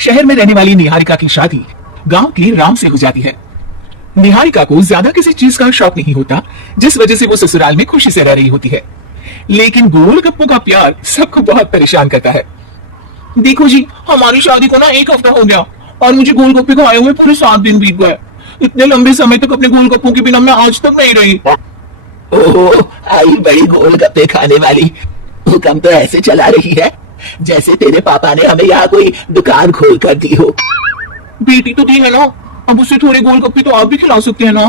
शहर में रहने वाली निहारिका की शादी गांव के राम से हो जाती है। निहारिका को ज्यादा किसी चीज का शौक नहीं होता, जिस वजह से वो ससुराल में खुशी से रह रही होती है। लेकिन गोलगप्पों का प्यार सबको बहुत परेशान करता है। देखो जी, हमारी शादी को ना 1 हफ्ता हो गया और मुझे गोलगप्पे खाए हुए पूरे 7 दिन बीत गए। इतने लंबे समय तक अपने गोलगप्पों के बिना मैं आज तक नहीं रही। ओह, आई बड़ी गोलगप्पे खाने वाली। हुक्म तो ऐसे चला रही है जैसे तेरे पापा ने हमें यहाँ कोई दुकान खोल कर दी हो। बेटी तो दी है ना, अब उसे थोड़े गोलगप्पे तो आप भी खिला सकते हैं ना।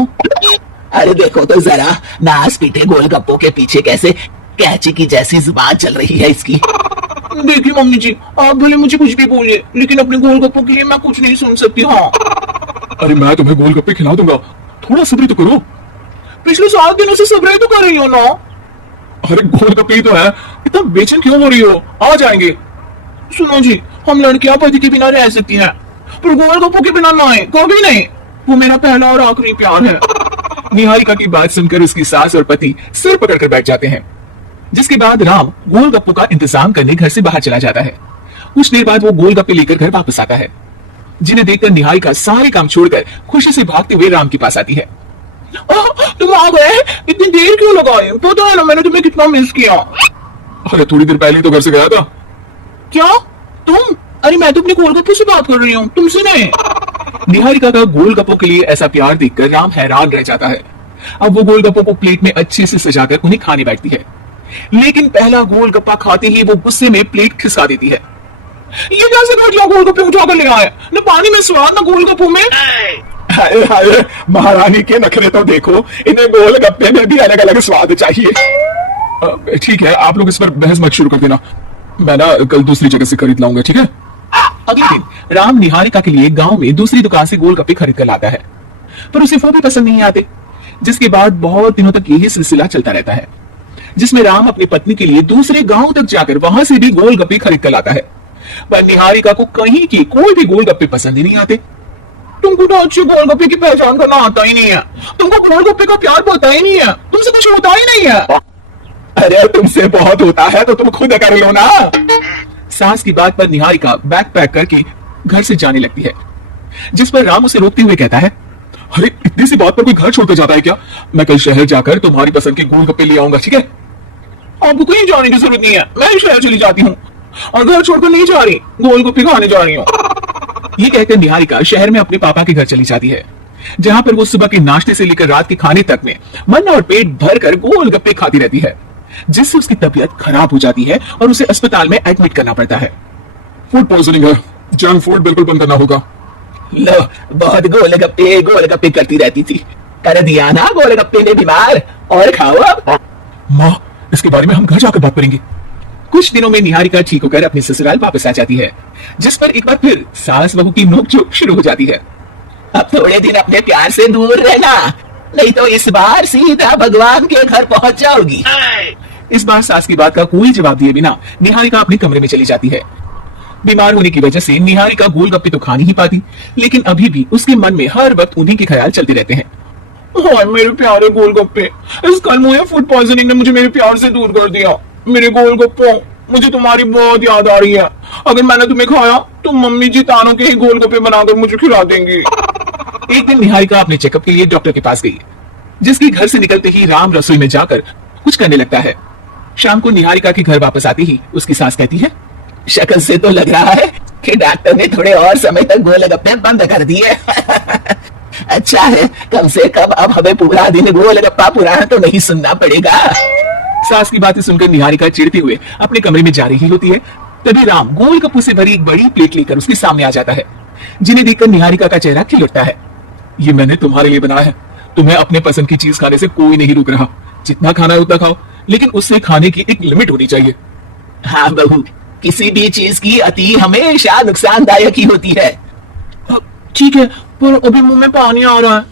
अरे देखो तो जरा, नास पीटे गोलगप्पों के पीछे कैसे कैची की जैसी जुबान चल रही है इसकी। देखिए मम्मी जी, आप भले मुझे कुछ भी बोलिए, लेकिन अपने गोलगप्पों के लिए मैं कुछ नहीं सुन सकती। हाँ, अरे मैं तुम्हें गोलगप्पे खिला दूंगा, थोड़ा सब्र तो करो। पिछले 7 दिनों से सब्र तो कर रही हो ना। अरे गोलगप्पे ही तो है, इतना बेचैन क्यों हो रही हो? आ जाएंगे। सुनो जी, हम लड़कियां पति के बिना रह सकती हैं, पर गोलगप्पों के बिना नहीं, कभी नहीं। वो मेरा पहला और आखिरी प्यार है। निहारिका की बात सुनकर उसकी सास और पति सिर पकड़कर बैठ जाते हैं। जिसके बाद राम गोलगप्पों का इंतजाम करने घर से बाहर चला जाता है। कुछ देर बाद वो गोलगप्पे लेकर घर वापस आता है, जिन्हें देखकर निहारिका सारे काम छोड़कर खुशी से भागते हुए राम के पास आती है। तुम आ गए? इतनी देर क्यों लगाई? पता है ना मैंने तुम्हें कितना मिस किया। अरे थोड़ी देर पहले तो घर से गया था। क्या तुम? अरे मैं तो अपने गोलगप्पों से बात कर रही हूँ, तुमसे नहीं। निहारिका का गोलगप्पों के लिए ऐसा प्यार देखकर राम हैरान रह जाता है। अब वो गोलगप्पों को प्लेट में अच्छे से सजाकर उन्हें खाने बैठती है, लेकिन पहला गोलगप्पा खाते ही वो गुस्से में प्लेट खिसका देती है। ये कैसे घटिया गोलगप्पे उठाकर ले आए? न पानी में स्वाद न गोलगप्पों में। हाय हाय, महारानी के नखरे तो देखो, इन्हें गोलगप्पे में भी अलग अलग स्वाद चाहिए। ठीक है, आप लोग इस पर बहस मत शुरू कर देना, मैं ना कल दूसरी जगह से खरीद लाऊंगा, ठीक है? अगले दिन राम निहारिका के लिए गांव में दूसरी दुकान से गोलगप्पे खरीद कर लाता है, पर उसे वो भी पसंद नहीं आते। जिसके बाद बहुत दिनों तक यही सिलसिला चलता रहता है, जिसमें राम अपनी पत्नी के लिए दूसरे गांव तक जाकर वहां से भी गोलगप्पे खरीद कर लाता है, पर निहारिका को कहीं की कोई भी गोलगप्पे पसंद ही नहीं आते। तुमको तो अच्छे गोलगप्पे की पहचान करना आता ही नहीं है, तुमको गोलगप्पे का प्यार पता ही नहीं है, तुमसे कुछ होता ही नहीं है। अरे तुमसे बहुत होता है तो तुम खुद कर लो ना। सास की बात पर निहारिका बैग पैक करके घर से जाने लगती है, जिस पर राम उसे रोकते हुए कहता है, अरे इतनी सी बात पर कोई घर छोड़कर जाता है क्या? मैं कल शहर जाकर तुम्हारी पसंद के गोलगप्पे ले आऊंगा, ठीक है? आपको कहीं जाने की जरूरत नहीं है, मैं शहर चली जाती हूँ और घर छोड़कर नहीं जा रही, गोलगप्पे खाने जा रही हूँ। ये कहकर निहारिका शहर में अपने पापा के घर चली जाती है, जहाँ पर वो सुबह के नाश्ते से लेकर रात के खाने तक में मन और पेट भरकर गोलगप्पे खाती रहती है, जिससे उसकी तबीयत खराब हो जाती है और उसे अस्पताल में एडमिट करना पड़ता है। फूड पॉइजनिंग है, जंक फूड बिल्कुल बंद करना होगा। लो, बहुत गोलगप्पे गोलगप्पे करती रहती थी, कर दिया ना गोलगप्पे ने बीमार। और खाओ अब। माँ, इसके बारे में हम घर जाकर बात करेंगे। कुछ दिनों में निहारिका ठीक होकर अपने ससुराल वापस आ जाती है, जिस पर एक बार फिर सास बहू की नोकझोंक शुरू हो जाती है। अब थोड़े दिन अपने प्यार से दूर रहना, नहीं तो इस बार सीधा भगवान के घर पहुंच जाओगी। इस बार सास की बात का कोई जवाब दिए बिना निहारिका अपने कमरे में चली जाती है। बीमार होने की वजह से निहारिका गोलगप्पे तो खा नहीं पाती, लेकिन अभी भी उसके मन में हर वक्त उन्हीं के ख्याल चलते रहते हैं। हाय मेरे प्यारे गोलगप्पे, इस कल मुझे फूड पॉइजनिंग ने मुझे मेरे प्यार से दूर कर दिया। मेरे गोलगप्पों, मुझे तुम्हारी बहुत याद आ रही है। अगर मैंने तुम्हें खाया तो मम्मी जी तानों के ही गोलगप्पे बनाकर मुझे खिला देंगी। एक दिन निहारिका अपने चेकअप के लिए डॉक्टर के पास गई, जिसके घर से निकलते ही राम रसोई में जाकर कुछ करने लगता है। शाम को निहारिका के घर वापस आते ही उसकी सास कहती है, शक्ल से तो लग रहा है कि डॉक्टर ने थोड़े और समय तक गोलगप्पे बंद कर दिए। अच्छा है, कम से कम अब हमें पूरा दिन गोलगप्पा पुराना तो नहीं सुनना पड़ेगा। सास की बातें सुनकर निहारिका चिढ़ते हुए अपने कमरे में जा रही होती है, तभी राम गोलगप्पों से भरी एक बड़ी प्लेट लेकर उसके सामने आ जाता है, जिन्हें देखकर निहारिका का चेहरा खिल उठता है। ये मैंने तुम्हारे लिए बनाया है, तुम्हें अपने पसंद की चीज खाने से कोई नहीं रोक रहा। जितना खाना है उतना खाओ, लेकिन उससे खाने की एक लिमिट होनी चाहिए। हाँ बहू, किसी भी चीज की अति हमेशा नुकसानदायक ही होती है। ठीक है, पर अभी मुंह में पानी आ रहा है।